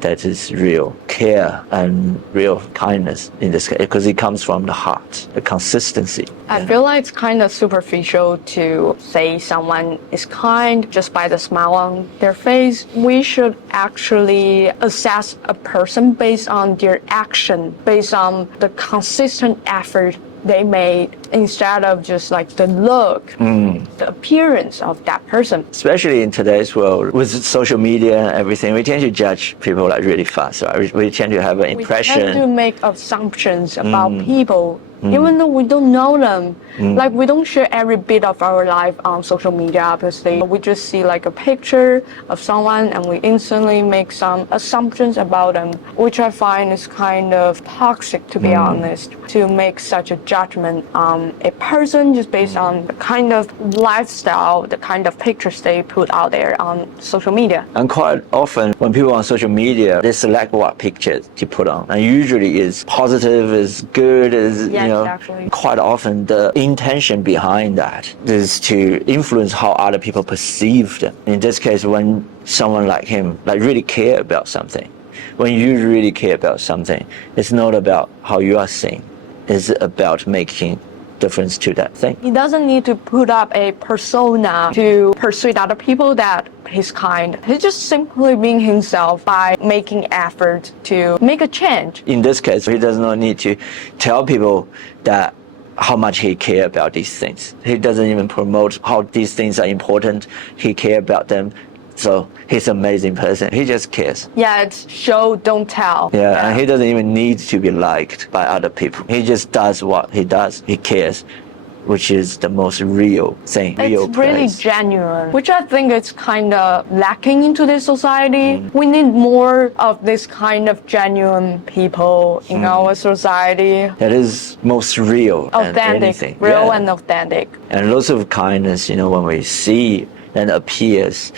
That is real care and real kindness in this case, because it comes from the heart, the consistency. I feel like it's kind of superficial to say someone is kind just by the smile on their face. We should actually assess a person based on their action, based on the consistent effort they made, instead of just like the look, the appearance of that person. Especially in today's world, with social media and everything, we tend to judge people like really fast. Right? We tend to have an impression. We tend to make assumptions about people, even though we don't know them. Like we don't share every bit of our life on social media, obviously. We just see like a picture of someone and we instantly make some assumptions about them, which I find is kind of toxic, to be honest, to make such a judgment on a person just based on the kind of lifestyle, the kind of pictures they put out there on social media. And quite often, when people on social media, they select what pictures to put on. And usually is positive, is good, Exactly. Quite often the intention behind that is to influence how other people perceive them. In this case, when someone like him really care about something, when you really care about something, it's not about how you are seen. It's about making difference to that thing. He doesn't need to put up a persona to persuade other people that he's kind. He's just simply being himself by making effort to make a change. In this case, he does not need to tell people that how much he cares about these things. He doesn't even promote how these things are important. He cares about them. So he's an amazing person. He just cares. Yeah, it's show, don't tell. Yeah, and he doesn't even need to be liked by other people. He just does what he does. He cares, which is the most real thing. It's really genuine, which I think is kind of lacking in today's society. We need more of this kind of genuine people in our society. That is most real than anything. Authentic, real and authentic. And lots of kindness, when we see and appears,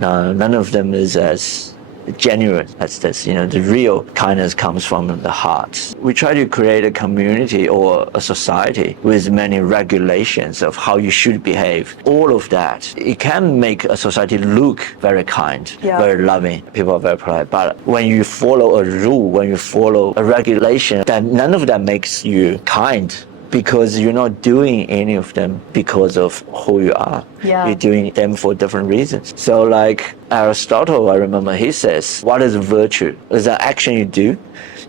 none of them is as genuine as this. The real kindness comes from the heart. We try to create a community or a society with many regulations of how you should behave. All of that, it can make a society look very kind, very loving. People are very polite. But when you follow a rule, when you follow a regulation, then none of that makes you kind, because you're not doing any of them because of who you are. Yeah. You're doing them for different reasons. So like Aristotle, I remember, he says, what is virtue? Is an action you do?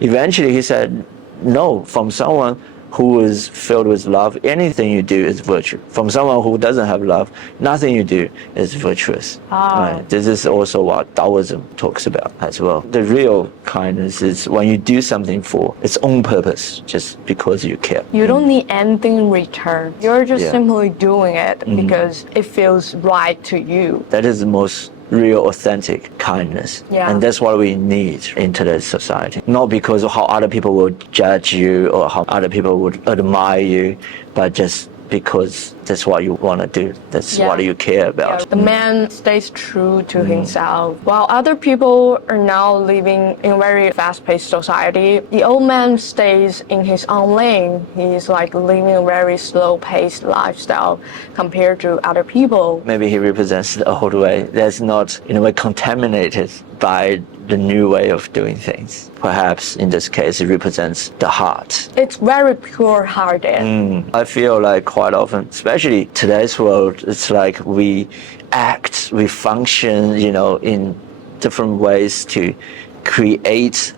Eventually he said, no, from someone who is filled with love, anything you do is virtue. From someone who doesn't have love, nothing you do is virtuous. Right? This is also what Taoism talks about as well. The real kindness is when you do something for its own purpose, just because you care. You don't need anything in return. You're just simply doing it because it feels right to you. That is the most real, authentic kindness. Yeah. And that's what we need in today's society. Not because of how other people will judge you or how other people would admire you, but just because that's what you want to do. That's what you care about. Yeah, the man stays true to himself. While other people are now living in a very fast-paced society, the old man stays in his own lane. He's like living a very slow-paced lifestyle compared to other people. Maybe he represents the old way that's not, in a way, contaminated by the new way of doing things. Perhaps in this case, it represents the heart. It's very pure-hearted. I feel like quite often, especially today's world, it's like we act, we function, in different ways to create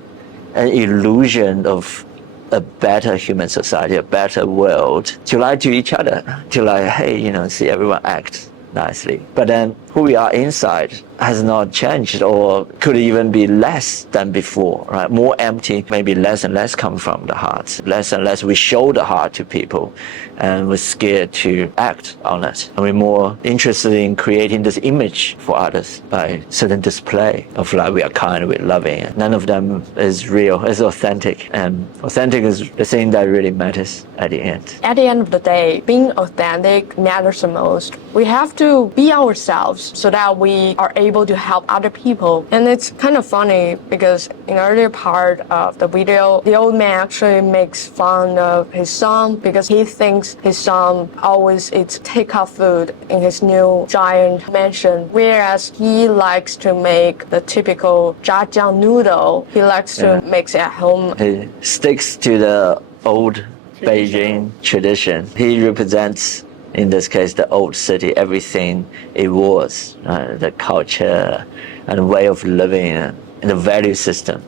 an illusion of a better human society, a better world, to lie to each other, to hey, see everyone act nicely. But then who we are inside has not changed, or could even be less than before, right? More empty, maybe less and less come from the heart. Less and less we show the heart to people, and we're scared to act on it. And we're more interested in creating this image for others by certain display of we are kind, we're loving. None of them is real, is authentic. And authentic is the thing that really matters at the end. At the end of the day, being authentic matters the most. We have to be ourselves so that we are able to help other people. And it's kind of funny because in the earlier part of the video, the old man actually makes fun of his son because he thinks his son always eats takeout food in his new giant mansion, whereas he likes to make the typical zhajiang noodle. He likes to make it at home. He sticks to the old Beijing tradition. He represents, in this case, the old city, everything it was, the culture and the way of living and the value system.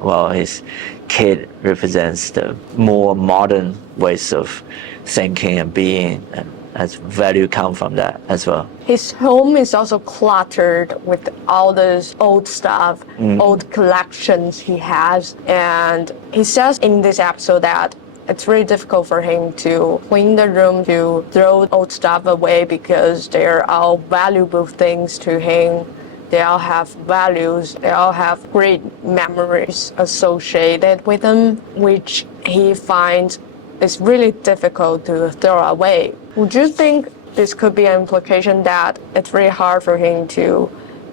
While his kid represents the more modern ways of thinking and being, and as value come from that as well. His home is also cluttered with all this old stuff, old collections he has. And he says in this episode that it's really difficult for him to clean the room, to throw old stuff away because they're all valuable things to him. They all have values. They all have great memories associated with them, which he finds is really difficult to throw away. Would you think this could be an implication that it's really hard for him to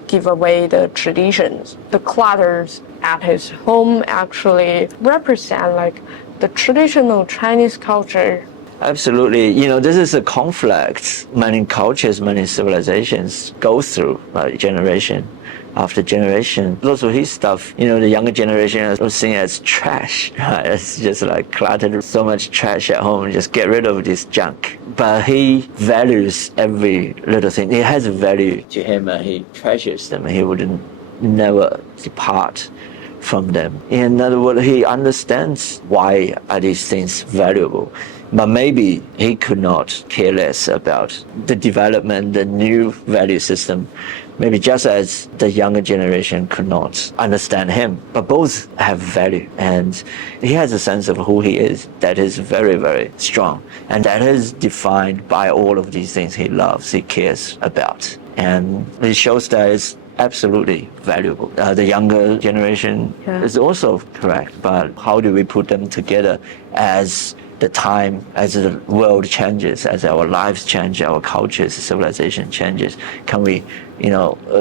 give away the traditions? The clutters at his home actually represent the traditional Chinese culture. Absolutely. This is a conflict many cultures, many civilizations go through, generation after generation. Lots of his stuff, the younger generation is seen as trash, right? It's just cluttered, so much trash at home, just get rid of this junk. But he values every little thing. It has a value to him and he treasures them. He wouldn't never depart from them. In other words, he understands why are these things valuable. But maybe he could not care less about the development, the new value system, maybe just as the younger generation could not understand him. But both have value, and he has a sense of who he is that is very, very strong, and that is defined by all of these things he loves, he cares about. And it shows that it's absolutely valuable. The younger generation is also correct, but how do we put them together as the time, as the world changes, as our lives change, our cultures, civilization changes? Can we,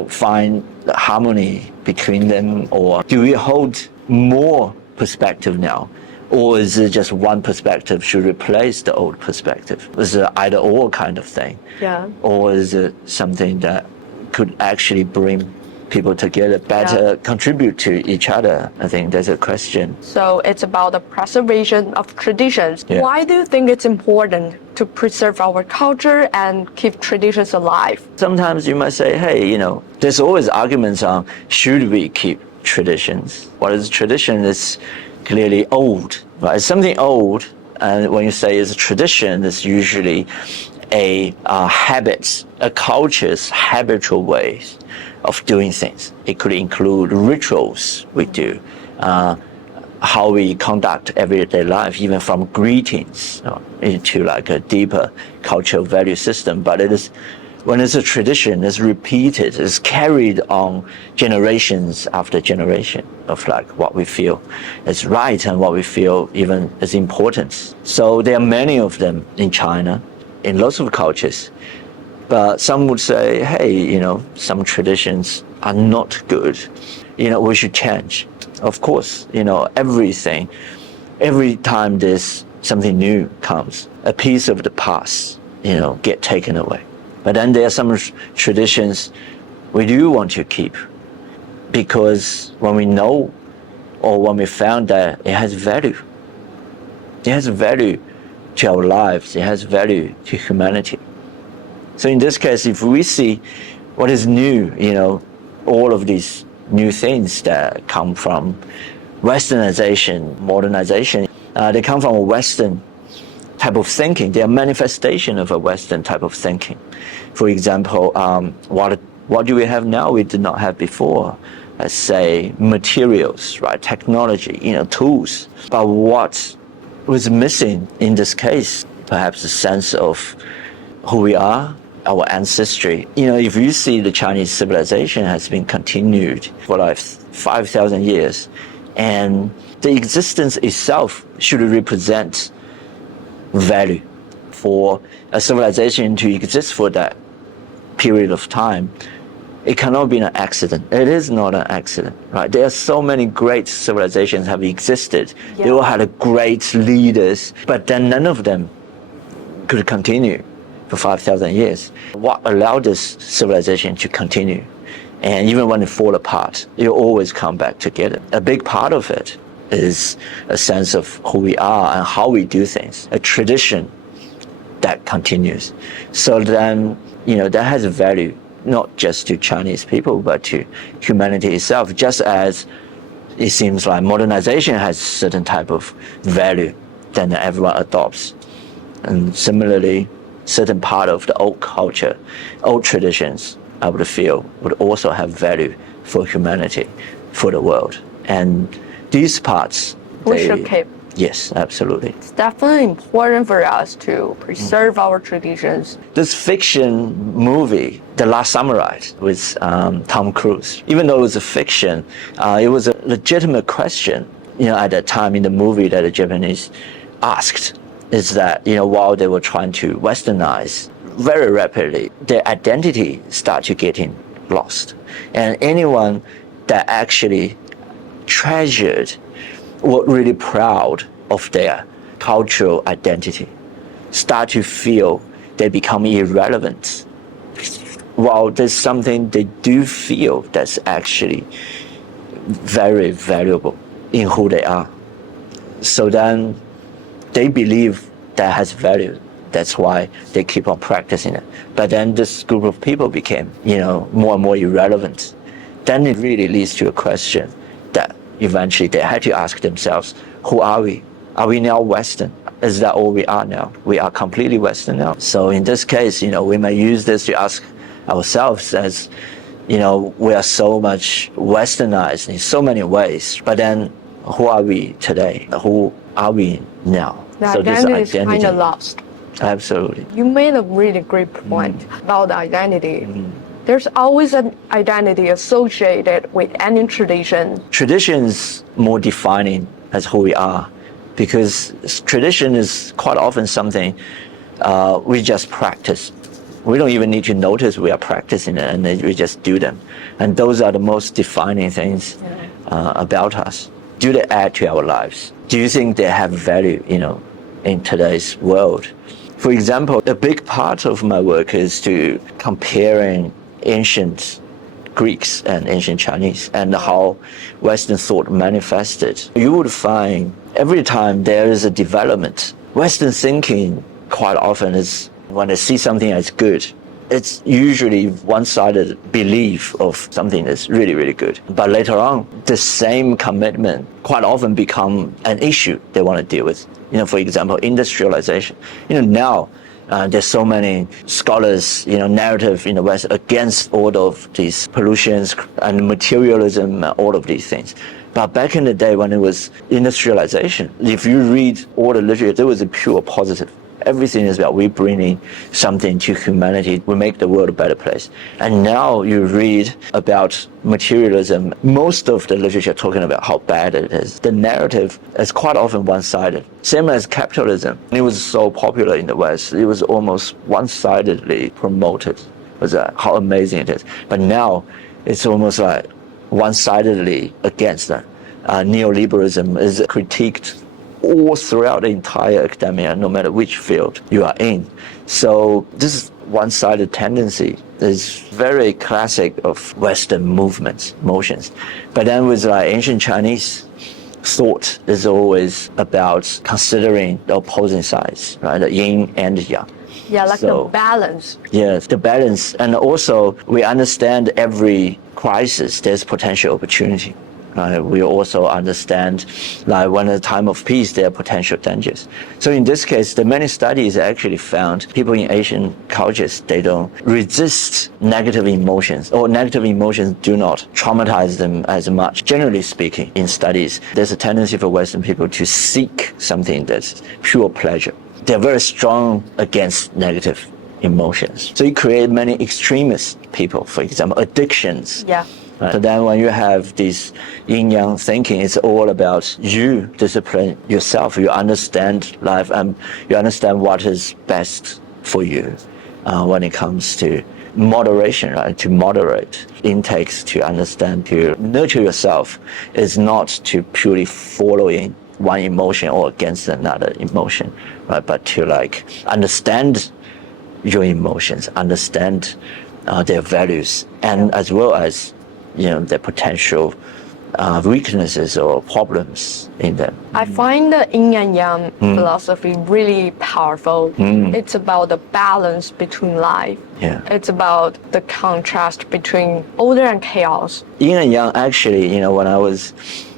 find the harmony between them, or do we hold more perspective now? Or is it just one perspective should replace the old perspective? Is it either or kind of thing? Yeah. Or is it something that could actually bring people together, better contribute to each other? I think that's a question. So it's about the preservation of traditions. Yeah. Why do you think it's important to preserve our culture and keep traditions alive? Sometimes you might say, hey, there's always arguments on should we keep traditions? What is tradition? Is clearly old, right? It's something old, and when you say it's a tradition, it's usually a habit, a culture's habitual ways of doing things. It could include rituals we do, how we conduct everyday life, even from greetings into a deeper cultural value system. But it is, when it's a tradition, it's repeated, it's carried on generations after generation of what we feel is right and what we feel even is important. So there are many of them in China, in lots of cultures. But some would say, hey, some traditions are not good. We should change. Of course, everything, every time there's something new comes, a piece of the past, get taken away. But then there are some traditions we do want to keep. because when we know or when we found that it has value. It has value to our lives. It has value to humanity. So in this case, if we see what is new, all of these new things that come from westernization, modernization, they come from a Western type of thinking. They are manifestation of a Western type of thinking. For example, what do we have now we did not have before? Let's say materials, right? Technology, tools. But what was missing in this case, perhaps a sense of who we are, our ancestry. If you see the Chinese civilization has been continued for like 5,000 years, and the existence itself should represent value. For a civilization to exist for that period of time, it cannot be an accident. It is not an accident, right? There are so many great civilizations have existed. Yeah. They all had great leaders, but then none of them could continue for 5,000 years. What allowed this civilization to continue? And even when it fall apart, it always come back together. A big part of it is a sense of who we are and how we do things, a tradition that continues. So then, that has a value, not just to Chinese people, but to humanity itself, just as it seems like modernization has a certain type of value that everyone adopts. And similarly, certain part of the old culture, old traditions, I would feel, would also have value for humanity, for the world. And these parts, We should keep. Yes, absolutely. It's definitely important for us to preserve our traditions. This fiction movie, The Last Samurai, with Tom Cruise, even though it was a fiction, it was a legitimate question, at that time in the movie that the Japanese asked, is that, while they were trying to westernize very rapidly, their identity started getting lost. And anyone that actually treasured, were really proud of their cultural identity, start to feel they become irrelevant. While there's something they do feel that's actually very valuable in who they are. So then they believe that has value. That's why they keep on practicing it. But then this group of people became, more and more irrelevant. Then it really leads to a question that eventually they had to ask themselves, who are we? Are we now Western? Is that all we are now? We are completely Western now. So in this case, we may use this to ask ourselves as, we are so much westernized in so many ways. But then who are we today? Who are we now? The So this identity is kind of lost. Absolutely. You made a really great point about the identity. There's always an identity associated with any tradition. Tradition is more defining as who we are, because tradition is quite often something we just practice. We don't even need to notice we are practicing it, and then we just do them. And those are the most defining things about us. Do they add to our lives? Do you think they have value, in today's world? For example, a big part of my work is to comparing ancient Greeks and ancient Chinese and how Western thought manifested. You would find every time there is a development, Western thinking quite often is when they see something as good, it's usually one-sided belief of something that's really, really good. But later on, the same commitment quite often become an issue they want to deal with. For example, industrialization. Now, there's so many scholars, narrative in the West against all of these pollutions and materialism, all of these things. But back in the day when it was industrialization, if you read all the literature, there was a pure positive. Everything is about we bringing something to humanity. We make the world a better place. And now you read about materialism. Most of the literature talking about how bad it is. The narrative is quite often one-sided. Same as capitalism. It was so popular in the West. It was almost one-sidedly promoted. How amazing it is. But now it's almost like one-sidedly against that. Neoliberalism is critiqued all throughout the entire academia, no matter which field you are in. So this one-sided tendency is very classic of Western movements, motions. But then with ancient Chinese, thought is always about considering the opposing sides, right? The yin and yang. Yeah, like the balance. Yes, the balance. And also we understand every crisis, there's potential opportunity. We also understand when at a time of peace, there are potential dangers. So in this case, the many studies actually found people in Asian cultures, they don't resist negative emotions, or negative emotions do not traumatize them as much. Generally speaking, in studies, there's a tendency for Western people to seek something that's pure pleasure. They're very strong against negative emotions. So you create many extremist people, for example, addictions. Yeah. So then when you have this yin-yang thinking, it's all about you discipline yourself. You understand life and you understand what is best for you when it comes to moderation, right? To moderate intakes, to understand, to nurture yourself is not to purely following one emotion or against another emotion, right? But to understand your emotions, understand their values, and as well as their potential weaknesses or problems in them. I find the Yin and Yang philosophy really powerful. It's about the balance between life. Yeah. It's about the contrast between order and chaos. Yin and Yang, actually, when I was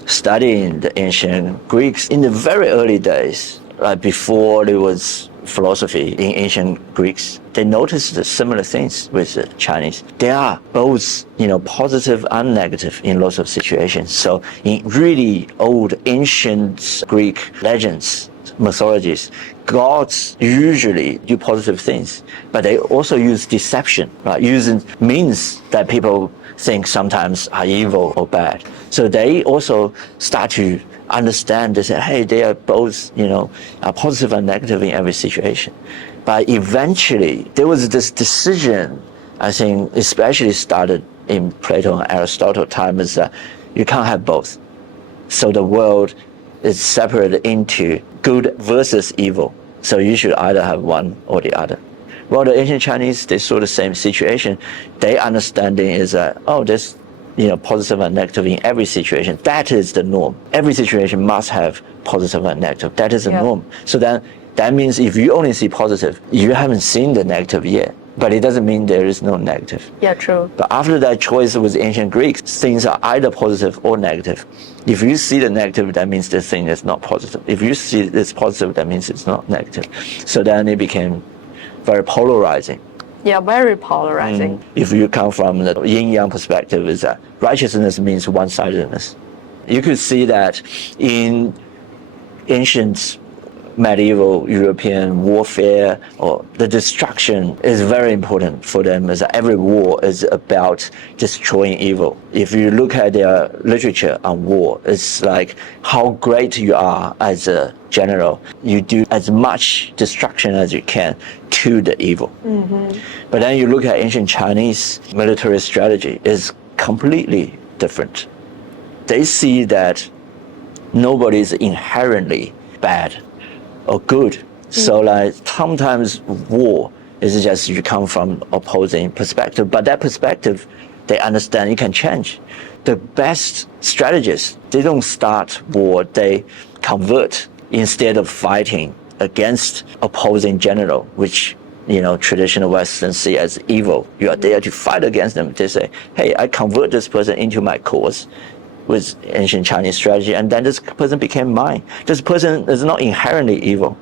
studying the ancient Greeks in the very early days, before there was philosophy in ancient Greeks, they noticed the similar things with the Chinese. They are both, positive and negative in lots of situations. So in really old ancient Greek legends, mythologies, gods usually do positive things, but they also use deception, right? Using means that people think sometimes are evil or bad. So they also start to understand, they say, hey, they are both, are positive and negative in every situation. But eventually, there was this decision, I think, especially started in Plato and Aristotle time, is that you can't have both. So the world is separated into good versus evil. So you should either have one or the other. Well, the ancient Chinese, they saw the same situation. Their understanding is that, there's positive and negative in every situation. That is the norm. Every situation must have positive and negative. That is the norm. So then that means if you only see positive, you haven't seen the negative yet. But it doesn't mean there is no negative. Yeah, true. But after that choice with ancient Greeks, things are either positive or negative. If you see the negative, that means the thing is not positive. If you see it's positive, that means it's not negative. So then it became very polarizing. Yeah, very polarizing. If you come from the yin-yang perspective, is that righteousness means one-sidedness. You could see that in ancient medieval European warfare, or the destruction is very important for them, as every war is about destroying evil. If you look at their literature on war, it's like how great you are as a general. You do as much destruction as you can to the evil. But then you look at ancient Chinese military strategy, is completely different. They see that nobody is inherently bad or good. So sometimes war is just you come from opposing perspective, but that perspective, they understand it can change. The best strategists, they don't start war, they convert instead of fighting against opposing general, which traditional Western see as evil. You are there to fight against them. They say, hey, I convert this person into my cause with ancient Chinese strategy, and then this person became mine. This person is not inherently evil.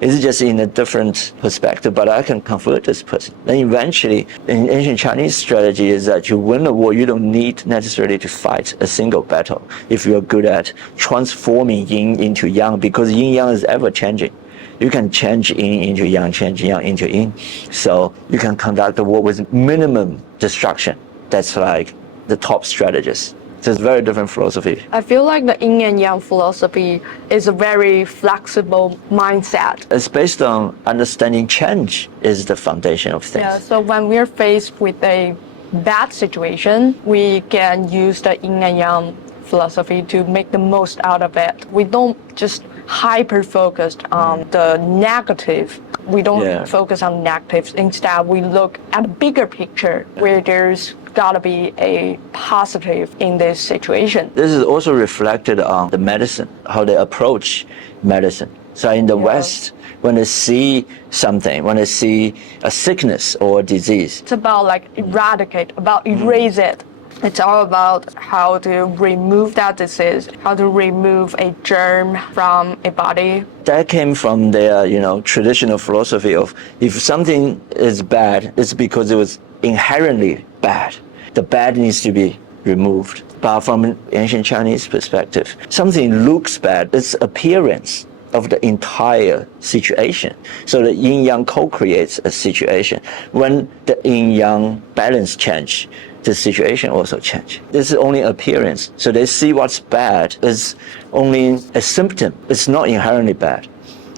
It's just in a different perspective, but I can convert this person. Then eventually, in ancient Chinese strategy is that you win a war, you don't need necessarily to fight a single battle if you're good at transforming yin into yang, because yin-yang is ever changing. You can change yin into yang, change yang into yin. So you can conduct a war with minimum destruction. That's like the top strategist. So it's a very different philosophy. I feel like the Yin and Yang philosophy is a very flexible mindset. It's based on understanding change is the foundation of things. Yeah, so when we're faced with a bad situation, we can use the Yin and Yang philosophy to make the most out of it. We don't just hyper focused on the negative. We don't focus on negatives. Instead, we look at the bigger picture where there's gotta be a positive in this situation. This is also reflected on the medicine, how they approach medicine. So in the West, when they see something, when they see a sickness or a disease, It's about like eradicate, about erase it. It's all about how to remove that disease, how to remove a germ from a body. that came from their, traditional philosophy of if something is bad, it's because it was inherently bad. The bad needs to be removed. But from an ancient Chinese perspective, something looks bad, it's appearance of the entire situation. So the yin-yang co-creates a situation. When the yin-yang balance change, the situation also change. This is only appearance. So they see what's bad is only a symptom. It's not inherently bad.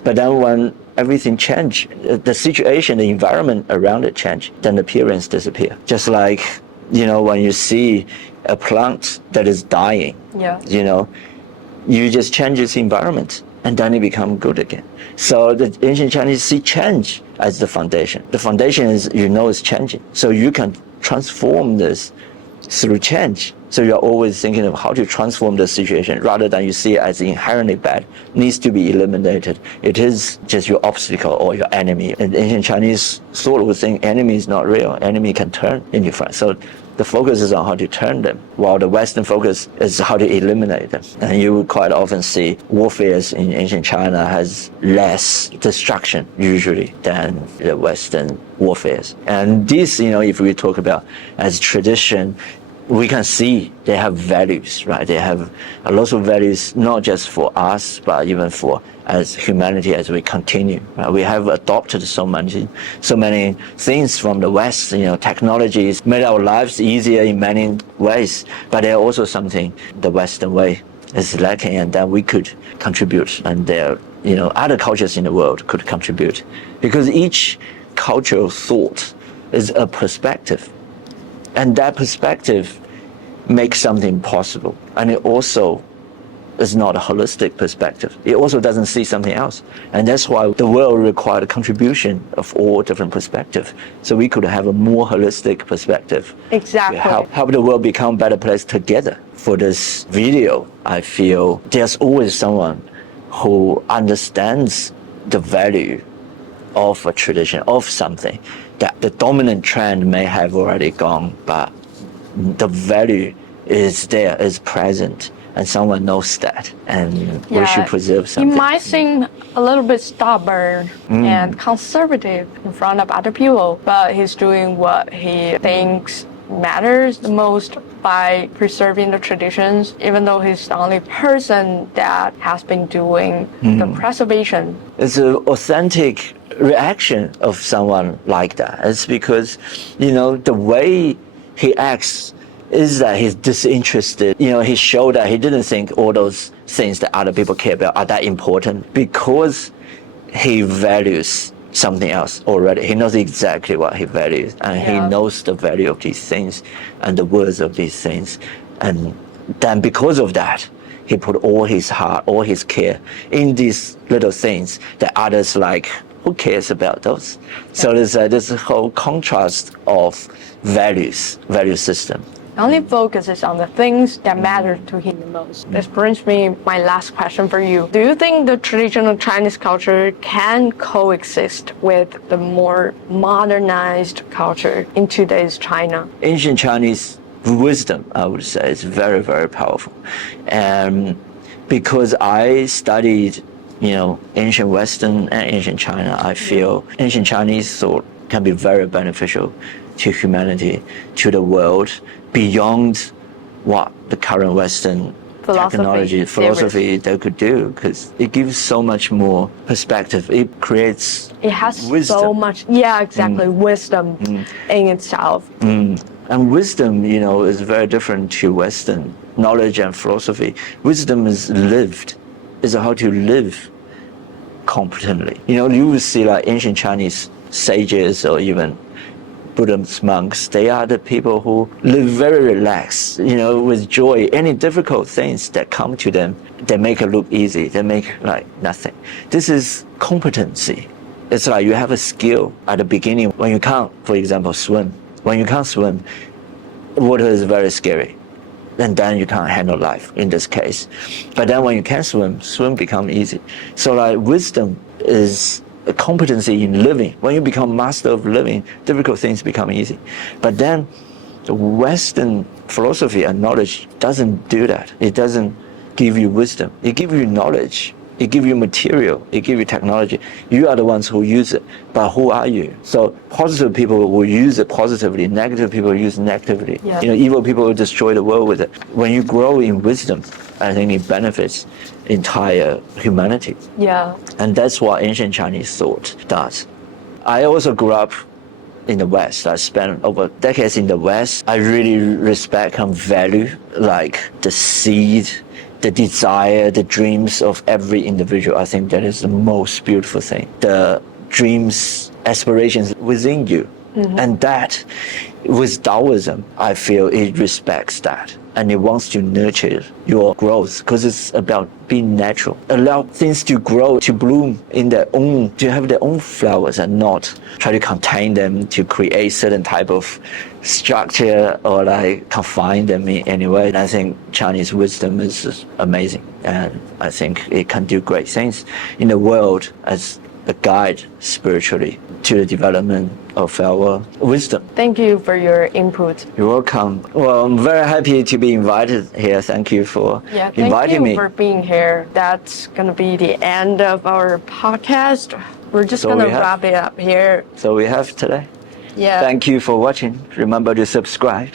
But then when everything change, the situation, the environment around it change, then the appearance disappear. Just like, when you see a plant that is dying, you just change its environment and then it become good again. So the ancient Chinese see change as the foundation. The foundation is, it's changing. So you can transform this through change. So you're always thinking of how to transform the situation rather than you see it as inherently bad, needs to be eliminated. It is just your obstacle or your enemy. In ancient Chinese thought would think enemy is not real. Enemy can turn into friend. So the focus is on how to turn them, while the Western focus is how to eliminate them. And you would quite often see warfares in ancient China has less destruction usually than the Western warfares. And this, if we talk about as tradition, we can see they have values, right? They have a lot of values, not just for us, but even for as humanity as we continue. Right? We have adopted so many things from the West. Technologies made our lives easier in many ways, but they're also something the Western way is lacking, and that we could contribute, and there, other cultures in the world could contribute, because each cultural thought is a perspective. And that perspective makes something possible. And it also is not a holistic perspective. It also doesn't see something else. And that's why the world required a contribution of all different perspectives. So we could have a more holistic perspective. Exactly. To help the world become a better place together. For this video, I feel there's always someone who understands the value of a tradition, of something, that the dominant trend may have already gone, but the value is there, is present, and someone knows that, and we should preserve something. He might seem a little bit stubborn and conservative in front of other people, but he's doing what he thinks matters the most by preserving the traditions, even though he's the only person that has been doing the preservation. It's an authentic reaction of someone like that. It's because, the way he acts is that he's disinterested. He showed that he didn't think all those things that other people care about are that important, because he values something else already. He knows exactly what he values, and he knows the value of these things and the words of these things. And then because of that, he put all his heart, all his care in these little things that others like. Who cares about those? So there's this whole contrast of value system. Only focuses on the things that matter to him the most. This brings me my last question for you. Do you think the traditional Chinese culture can coexist with the more modernized culture in today's China? Ancient Chinese wisdom, I would say, is very, very powerful. And because I studied ancient Western and ancient China, I feel ancient Chinese thought can be very beneficial to humanity, to the world, beyond what the current Western philosophy they could do, because it gives so much more perspective. It creates It has wisdom. so much, wisdom in itself. And wisdom, is very different to Western knowledge and philosophy. Wisdom is lived, is how to live competently. You will see like ancient Chinese sages or even Buddhist monks, they are the people who live very relaxed, with joy. Any difficult things that come to them, they make it look easy. They make like nothing. This is competency. It's like you have a skill at the beginning when you can't, for example, swim. When you can't swim, water is very scary. And then you can't handle life in this case. But then when you can swim becomes easy. So like wisdom is a competency in living. When you become master of living, difficult things become easy. But then the Western philosophy and knowledge doesn't do that. It doesn't give you wisdom. It gives you knowledge. It gives you material. It gives you technology. You are the ones who use it. But who are you? So positive people will use it positively. Negative people use it negatively. Yeah. Evil people will destroy the world with it. When you grow in wisdom, I think it benefits entire humanity. Yeah. And that's what ancient Chinese thought does. I also grew up in the West. I spent over decades in the West. I really respect and value like the seed, the desire, the dreams of every individual. I think that is the most beautiful thing. The dreams, aspirations within you. Mm-hmm. And that, with Taoism, I feel it respects that. And it wants to nurture your growth because it's about being natural. Allow things to grow, to bloom in their own, to have their own flowers and not try to contain them to create certain type of structure or like confine them in any way. And I think Chinese wisdom is amazing. And I think it can do great things in the world as a guide spiritually to the development of our wisdom. Thank you for your input. You're welcome. Well, I'm very happy to be invited here. Thank you for inviting me. Thank you for being here. That's going to be the end of our podcast. We're just going to wrap it up here. So we have today. Yeah. Thank you for watching. Remember to subscribe.